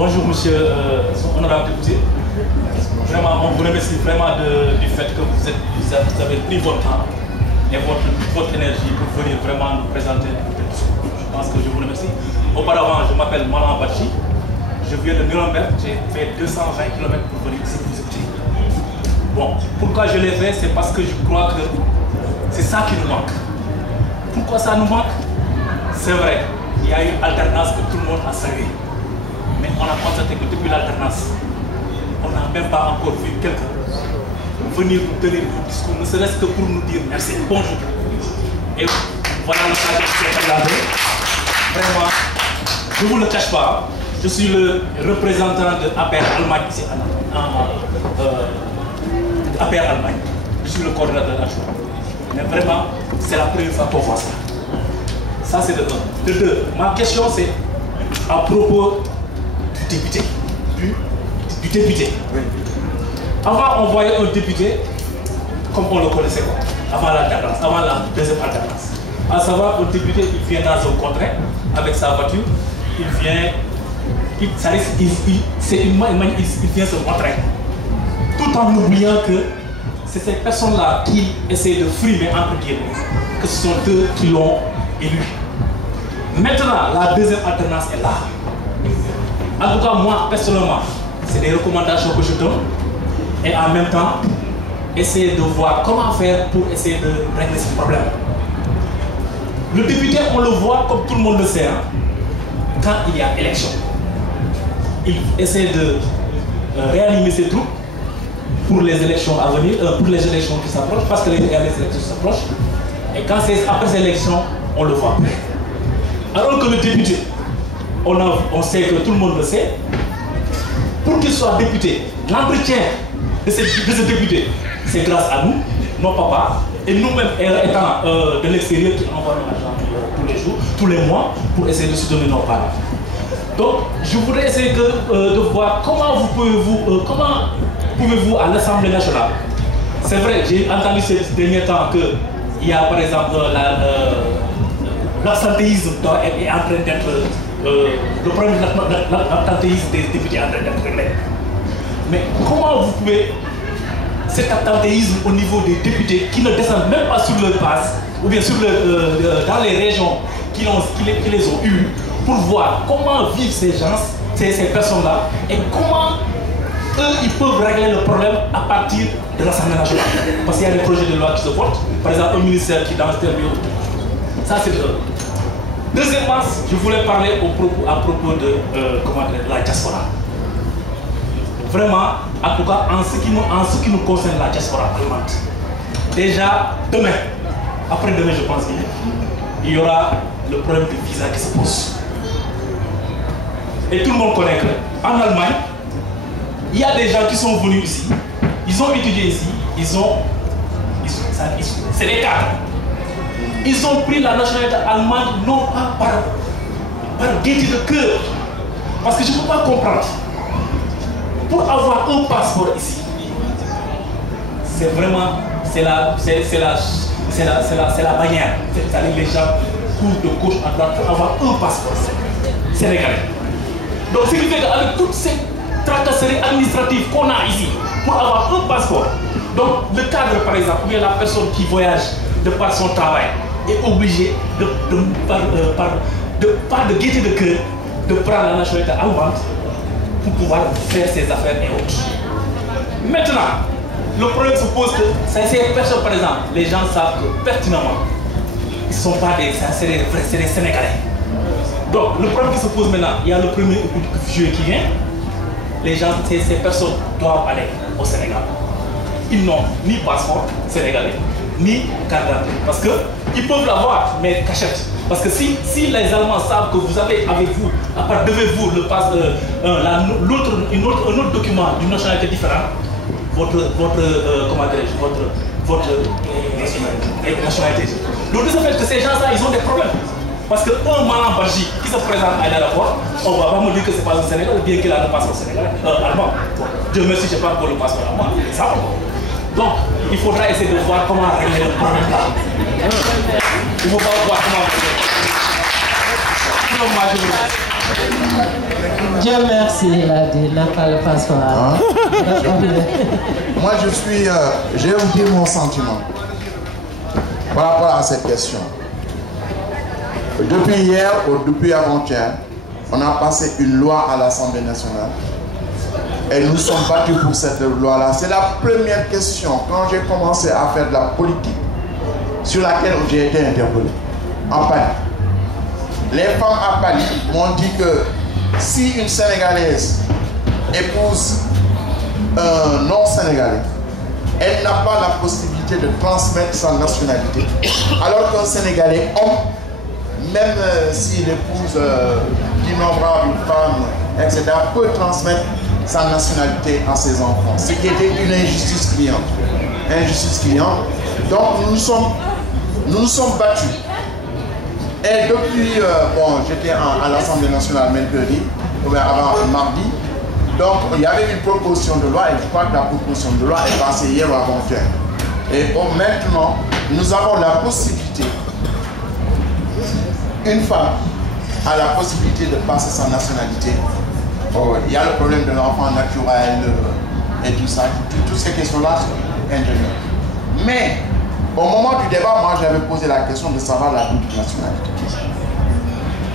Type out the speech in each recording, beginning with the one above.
Bonjour, monsieur honorable député. Vraiment, on vous remercie vraiment du fait que vous avez pris votre temps et votre énergie pour venir vraiment nous présenter. Je pense que je vous remercie. Auparavant, je m'appelle Malan Bachi. Je viens de Nuremberg. J'ai fait 220 km pour venir ici vous écouter. Bon, pourquoi je l'ai fait? C'est parce que je crois que c'est ça qui nous manque. Pourquoi ça nous manque? C'est vrai, il y a une alternance que tout le monde a saluée. Mais on a constaté que depuis l'alternance, on n'a même pas encore vu quelqu'un venir nous tenir un discours, ne serait-ce que pour nous dire merci, bonjour. Et voilà le cas de cette année. Vraiment, je ne vous le cache pas, je suis le représentant de APR Allemagne ici APR Allemagne. Je suis le coordinateur adjoint. Mais vraiment, c'est la première fois qu'on voit ça. Ça, c'est de un. De deux, ma question, c'est à propos du député. Du député. Oui. Avant, on voyait un député comme on le connaissait quoi, avant l'alternance, avant la deuxième alternance. À savoir, un député, il vient dans un contrat avec sa voiture, il vient, il vient se montrer. Tout en oubliant que c'est ces personnes-là qui essaient de frimer entre guillemets, que ce sont eux qui l'ont élu. Maintenant, la deuxième alternance est là. En tout cas, moi, personnellement, c'est des recommandations que je donne. Et en même temps, essayer de voir comment faire pour essayer de régler ce problème. Le député, on le voit comme tout le monde le sait, hein, quand il y a élection. Il essaie de réanimer ses troupes pour les élections à venir, pour les élections qui s'approchent, parce que les élections s'approchent. Et quand c'est après ces élections, on le voit plus. Alors que le député, on sait que tout le monde le sait, pour qu'il soit député, l'entretien de ce député, c'est grâce à nous, nos papas, et nous-mêmes étant de l'extérieur qui envoient l'argent tous les jours, tous les mois, pour essayer de soutenir nos parents. Donc, je voudrais essayer de voir comment pouvez-vous à l'Assemblée nationale. C'est vrai, j'ai entendu ces derniers temps qu'il y a par exemple l'absentéisme est en train d'être le problème de l'absentéisme des députés est en train d'être réglé. Mais comment vous pouvez cet absentéisme au niveau des députés qui ne descendent même pas sur leur base ou bien dans les régions qui les ont eues pour voir comment vivent ces gens, ces personnes-là et comment eux ils peuvent régler le problème à partir de l'Assemblée nationale. Parce qu'il y a des projets de loi qui se votent, par exemple un ministère qui dans ce terme. Ça c'est le. Deuxièmement, je voulais parler à propos de la diaspora. Vraiment, en tout cas, en ce qui nous concerne la diaspora allemande. Déjà, demain, après-demain, je pense qu'il y aura le problème de visa qui se pose. Et tout le monde connaît qu'en Allemagne, il y a des gens qui sont venus ici, ils ont étudié ici, c'est des cadres. Ils ont pris la nationalité allemande non pas par gaieté de cœur. Parce que je ne peux pas comprendre. Pour avoir un passeport ici, c'est vraiment, c'est la bannière. C'est-à-dire les gens courent de gauche à droite pour avoir un passeport sénégalais. Donc ce qui fait qu'avec toutes ces tracasseries administratives qu'on a ici, pour avoir un passeport, donc le cadre par exemple, ou bien la personne qui voyage de par son travail, est obligé par de gaieté de cœur de prendre la nationalité allemande pour pouvoir faire ses affaires et autres. Maintenant, le problème se pose que ces personnes, par exemple, les gens savent que pertinemment, ils ne sont pas c'est des Sénégalais. Donc, le problème qui se pose maintenant, il y a le 1er juillet qui vient, les gens, ces personnes doivent aller au Sénégal. Ils n'ont ni passeport sénégalais, ni carte d'identité. Parce qu'ils peuvent l'avoir, mais cachette. Parce que si les Allemands savent que vous avez avec vous, à part devez-vous le passe, un autre document d'une nationalité différente, votre nationalité. Donc de ce fait que ces gens-là, ils ont des problèmes. Parce qu'un Malan Bachi qui se présente à l'aéroport, on ne va pas me dire que ce n'est pas un Sénégalais, bien qu'il a le passeport sénégalais, allemand. Dieu merci, je n'ai pas encore le passeport allemand, mais ça va. Donc, il faudra essayer de voir comment régler le problème là. Il faut pas voir comment régler. Dieu merci, il a dit, n'a pas le passoire. Moi, je vais vous dire mon sentiment par rapport à cette question. Depuis hier ou depuis avant-hier, on a passé une loi à l'Assemblée nationale et nous sommes battus pour cette loi-là. C'est la première question, quand j'ai commencé à faire de la politique, sur laquelle j'ai été interpellé, en Paris. Les femmes à Paris m'ont dit que si une Sénégalaise épouse un non-Sénégalais, elle n'a pas la possibilité de transmettre sa nationalité. Alors qu'un Sénégalais homme, même s'il épouse d'innombrables femmes, etc., peut transmettre sa nationalité à ses enfants. Ce qui était une injustice cliente. Injustice cliente. Donc nous nous sommes battus. Et depuis, bon, j'étais à l'Assemblée nationale mercredi, avant mardi, donc il y avait une proposition de loi, et je crois que la proposition de loi est passée hier ou avant-hier. Et bon, maintenant, nous avons la possibilité, une femme a la possibilité de passer sa nationalité. Oh, il y a le problème de l'enfant naturel et tout ça, toutes ces questions-là sont ingénieuses. Mais, au moment du débat, moi j'avais posé la question de savoir la double nationalité.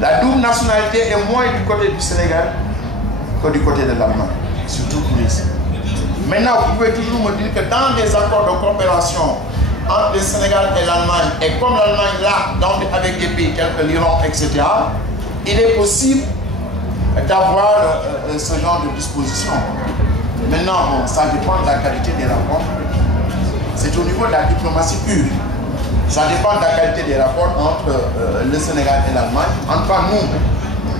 La double nationalité est moins du côté du Sénégal que du côté de l'Allemagne, surtout pour les Sénégalais. Maintenant, vous pouvez toujours me dire que dans des accords de coopération entre le Sénégal et l'Allemagne, et comme l'Allemagne là, avec des pays tels que l'Iran, etc., il est possible d'avoir ce genre de disposition. Maintenant, bon, ça dépend de la qualité des rapports. C'est au niveau de la diplomatie pure. Ça dépend de la qualité des rapports entre le Sénégal et l'Allemagne. En tout cas, nous,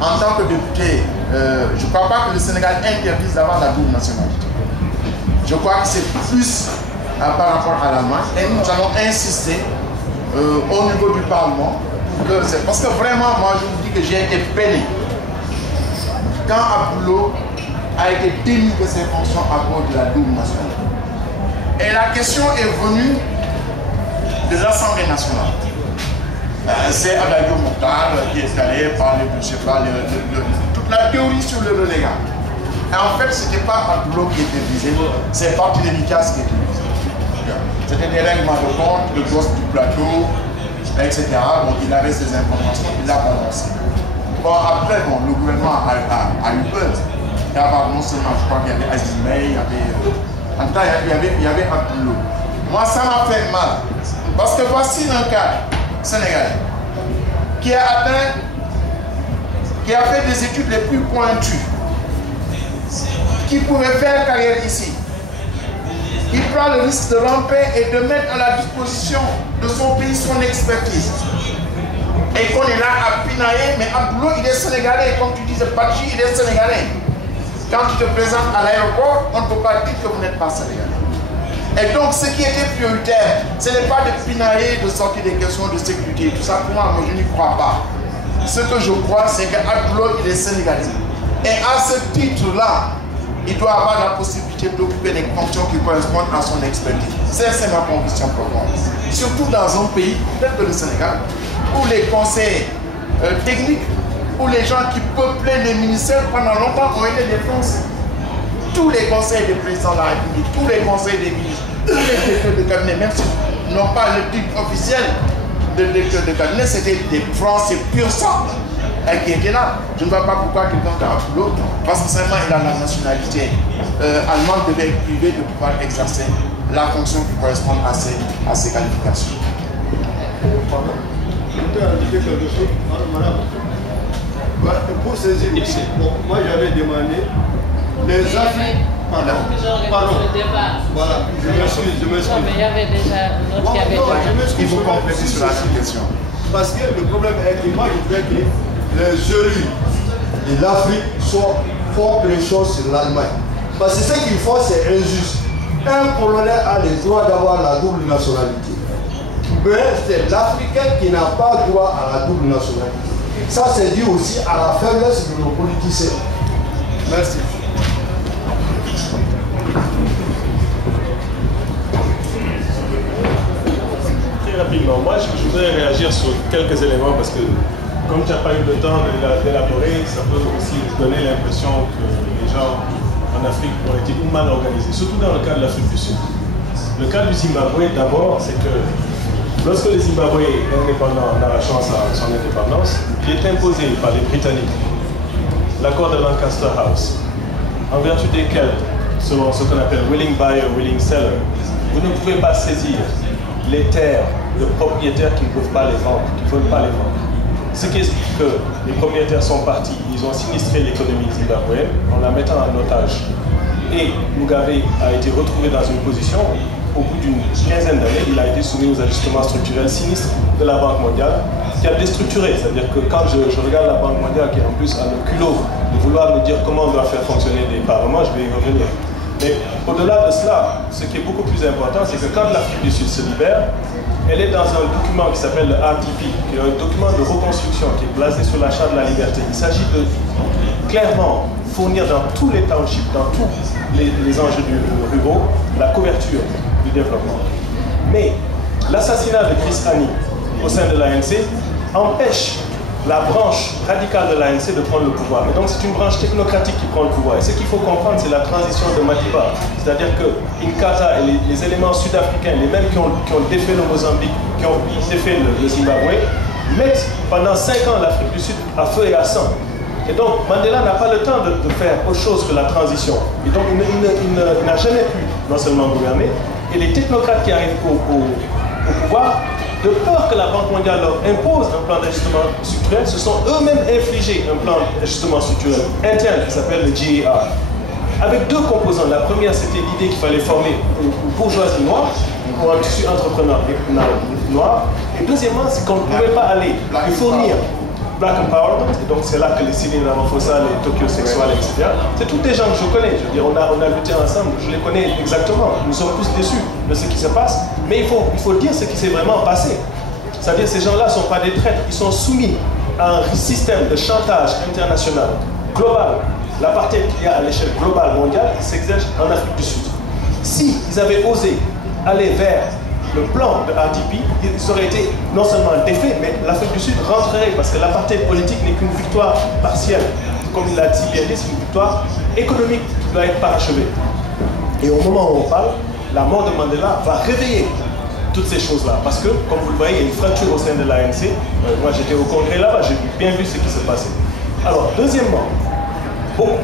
en tant que députés, je ne crois pas que le Sénégal interdise d'avoir la double nationalité. Je crois que c'est plus par rapport à l'Allemagne. Et nous allons insister au niveau du Parlement. Parce que vraiment, moi, je vous dis que j'ai été peiné. Quand Abdoulou a été démis de ses fonctions à cause de la double nationalité. Et la question est venue de l'Assemblée nationale. C'est Abdoulaye Mokhtar qui est allé parler de, je sais pas, toute la théorie sur le relégat. Et en fait, ce n'était pas Abdoulou qui était visé, c'est Barthélémy Dias qui était visé. C'était des règlements de compte, le gosse du plateau, etc. Donc il avait ces informations, il a balancé. Bon, après, bon, le gouvernement a eu peur. Il y avait non seulement, je crois qu'il y avait Aziz Mey, il y avait. En tout cas, il y avait Abdoulou. Moi, ça m'a fait mal. Parce que voici un cas sénégalais qui a fait des études les plus pointues, qui pouvait faire carrière ici. Il prend le risque de ramper et de mettre à la disposition de son pays son expertise. Et qu'on est là à pinailler, mais Abdoulou, il est sénégalais. Comme tu disais, Badji, il est sénégalais. Quand tu te présentes à l'aéroport, on ne peut pas dire que vous n'êtes pas sénégalais. Et donc, ce qui était prioritaire, ce n'est pas de pinailler, de sortir des questions de sécurité. Tout ça, pour moi, je n'y crois pas. Ce que je crois, c'est qu'Abdoulou, il est sénégalais. Et à ce titre-là, il doit avoir la possibilité d'occuper des fonctions qui correspondent à son expertise. C'est ma conviction profonde. Surtout dans un pays tel que le Sénégal, où les conseils techniques, où les gens qui peuplaient les ministères pendant longtemps ont été des Français. Tous les conseils des présidents de la République, tous les conseils des ministres, tous les directeurs de cabinet, même s'ils n'ont pas le titre officiel de directeur de cabinet, c'était des Français pur sang qui étaient là. Je ne vois pas pourquoi quelqu'un qui a Abdoulou, parce que seulement il a la nationalité allemande, devait être privé de pouvoir exercer la fonction qui correspond à ses qualifications. Pour saisir ici, bon, moi j'avais demandé les Africains. Pardon. Voilà, je m'excuse. Non, mais il y avait déjà l'autre qui avait déjà. Il faut compléter sur la question. Parce que le problème est que moi je voudrais que les élus de l'Afrique font pression sur l'Allemagne. Parce que ce qu'ils font, c'est injuste. Un Polonais a le droit d'avoir la double nationalité. Mais c'est l'Africain qui n'a pas droit à la double nationalité. Ça, c'est dû aussi à la faiblesse de nos politiciens. Merci. Très rapidement, moi je voudrais réagir sur quelques éléments parce que comme tu n'as pas eu le temps d'élaborer, ça peut aussi donner l'impression que les gens en Afrique ont été mal organisés, surtout dans le cas de l'Afrique du Sud. Le cas du Zimbabwe, d'abord, c'est que lorsque le Zimbabwe est indépendant en arrachant son indépendance, il est imposé par les Britanniques l'accord de Lancaster House, en vertu desquels, selon ce qu'on appelle willing buyer, willing seller, vous ne pouvez pas saisir les terres de propriétaires qui ne peuvent pas les vendre, qui ne veulent pas les vendre. Ce qui explique que les propriétaires sont partis, ils ont sinistré l'économie zimbabwéenne en la mettant en otage. Et Mugabe a été retrouvé dans une position, au bout d'une quinzaine d'années, il a été soumis aux ajustements structurels sinistres de la Banque mondiale, qui a déstructuré. C'est-à-dire que quand je regarde la Banque mondiale, qui en plus a le culot de vouloir nous dire comment on doit faire fonctionner des parlements, je vais y revenir. Mais au-delà de cela, ce qui est beaucoup plus important, c'est que quand l'Afrique du Sud se libère, elle est dans un document qui s'appelle le RDP, qui est un document de reconstruction qui est basé sur la Charte de la liberté. Il s'agit de clairement fournir dans tous les townships, dans tous les enjeux ruraux, la couverture du développement. Mais l'assassinat de Chris Hani au sein de l'ANC empêche la branche radicale de l'ANC de prendre le pouvoir. Et donc c'est une branche technocratique qui prend le pouvoir. Et ce qu'il faut comprendre, c'est la transition de Madiba. C'est-à-dire que Inkatha et les éléments sud-africains, les mêmes qui ont défait le Mozambique, qui ont défait le Zimbabwe, mettent pendant 5 ans l'Afrique du Sud à feu et à sang. Et donc Mandela n'a pas le temps de faire autre chose que la transition. Et donc il n'a jamais pu non seulement gouverner, et les technocrates qui arrivent au pouvoir, de peur que la Banque mondiale leur impose un plan d'ajustement structurel, se sont eux-mêmes infligés un plan d'ajustement structurel interne qui s'appelle le GER. Avec deux composants. La première, c'était l'idée qu'il fallait former une bourgeoisie noire, ou un tissu entrepreneur noir. Et deuxièmement, c'est qu'on ne pouvait pas aller lui fournir Black Empowerment, et donc c'est là que les Céline Ramaphosa, les Tokyo Sexual, etc. C'est tous des gens que je connais, je veux dire, on a lutté ensemble, je les connais exactement. Nous sommes tous déçus de ce qui se passe, mais il faut dire ce qui s'est vraiment passé. C'est-à-dire que ces gens-là ne sont pas des traîtres, ils sont soumis à un système de chantage international, global. L'apartheid qu'il y a à l'échelle globale mondiale, il s'exerce en Afrique du Sud. S'ils avaient osé aller vers le plan de RDP, ils auraient été non seulement défaits, mais l'Afrique du Sud rentrerait, parce que l'apartheid politique n'est qu'une victoire partielle. Comme il l'a dit, c'est une victoire économique qui doit être parachevée. Et au moment où on parle, la mort de Mandela va réveiller toutes ces choses-là. Parce que, comme vous le voyez, il y a une fracture au sein de l'ANC. Moi, j'étais au congrès là-bas, j'ai bien vu ce qui se passait. Alors, deuxièmement,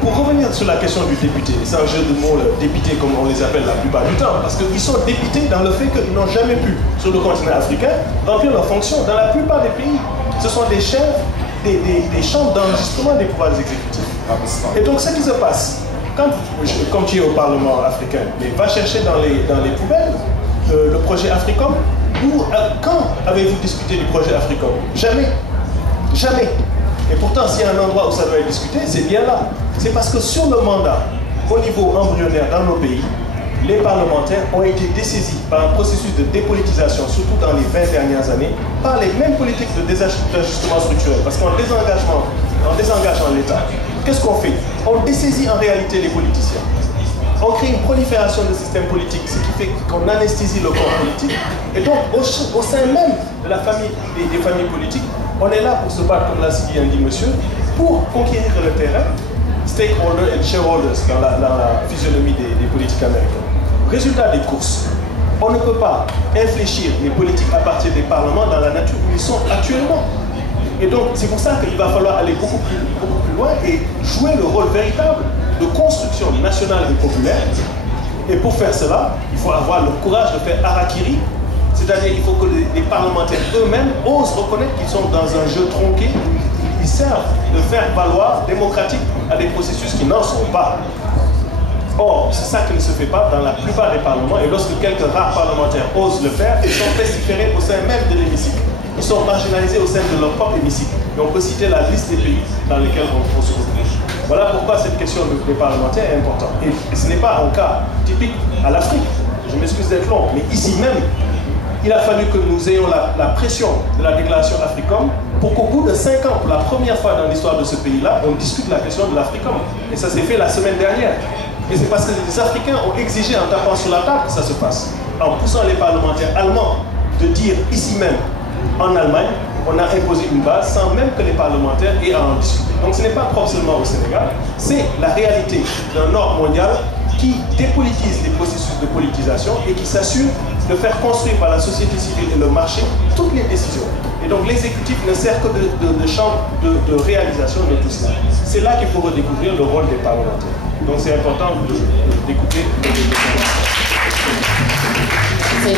pour revenir sur la question du député, c'est un jeu de mots, le député comme on les appelle la plupart du temps, parce qu'ils sont députés dans le fait qu'ils n'ont jamais pu, sur le continent africain, remplir leurs fonctions. Dans la plupart des pays, ce sont des chefs, des chambres d'enregistrement des pouvoirs exécutifs. Et donc ce qui se passe, comme tu es au Parlement africain, mais va chercher dans les poubelles le projet Africom, ou quand avez-vous discuté du projet Africom? Jamais. Jamais. Et pourtant, s'il y a un endroit où ça doit être discuté, c'est bien là. C'est parce que sur le mandat, au niveau embryonnaire dans nos pays, les parlementaires ont été dessaisis par un processus de dépolitisation, surtout dans les 20 dernières années, par les mêmes politiques d'ajustement structurel. Parce qu'en désengageant l'État, qu'est-ce qu'on fait? On dessaisit en réalité les politiciens. On crée une prolifération de systèmes politiques, ce qui fait qu'on anesthésie le corps politique. Et donc, au sein même de la famille, des familles politiques, on est là pour se battre, comme l'a si bien dit monsieur, pour conquérir le terrain, stakeholders et shareholders dans la physionomie des politiques américaines. Résultat des courses, on ne peut pas infléchir les politiques à partir des parlements dans la nature où ils sont actuellement. Et donc, c'est pour ça qu'il va falloir aller beaucoup plus loin et jouer le rôle véritable de construction nationale et populaire. Et pour faire cela, il faut avoir le courage de faire harakiri. C'est-à-dire qu'il faut que les parlementaires eux-mêmes osent reconnaître qu'ils sont dans un jeu tronqué. Ils servent de faire valoir démocratique à des processus qui n'en sont pas. Or, c'est ça qui ne se fait pas dans la plupart des parlements. Et lorsque quelques rares parlementaires osent le faire, ils sont pestiférés au sein même de l'hémicycle. Ils sont marginalisés au sein de leur propre hémicycle. Et on peut citer la liste des pays dans lesquels on se retrouve. Voilà pourquoi cette question des parlementaires est importante. Et ce n'est pas un cas typique à l'Afrique. Je m'excuse d'être long, mais ici même, il a fallu que nous ayons la pression de la déclaration Africom pour qu'au bout de 5 ans, pour la première fois dans l'histoire de ce pays-là, on discute la question de l'Africom. Et ça s'est fait la semaine dernière. Et c'est parce que les Africains ont exigé en tapant sur la table que ça se passe. En poussant les parlementaires allemands de dire ici même, en Allemagne, on a imposé une base sans même que les parlementaires aient à en discuter. Donc ce n'est pas propre seulement au Sénégal, c'est la réalité d'un ordre mondial qui dépolitise les processus de politisation et qui s'assure de faire construire par la société civile et le marché toutes les décisions. Et donc l'exécutif ne sert que de champ de réalisation de tout cela. C'est là qu'il faut redécouvrir le rôle des parlementaires. Donc c'est important d'écouter les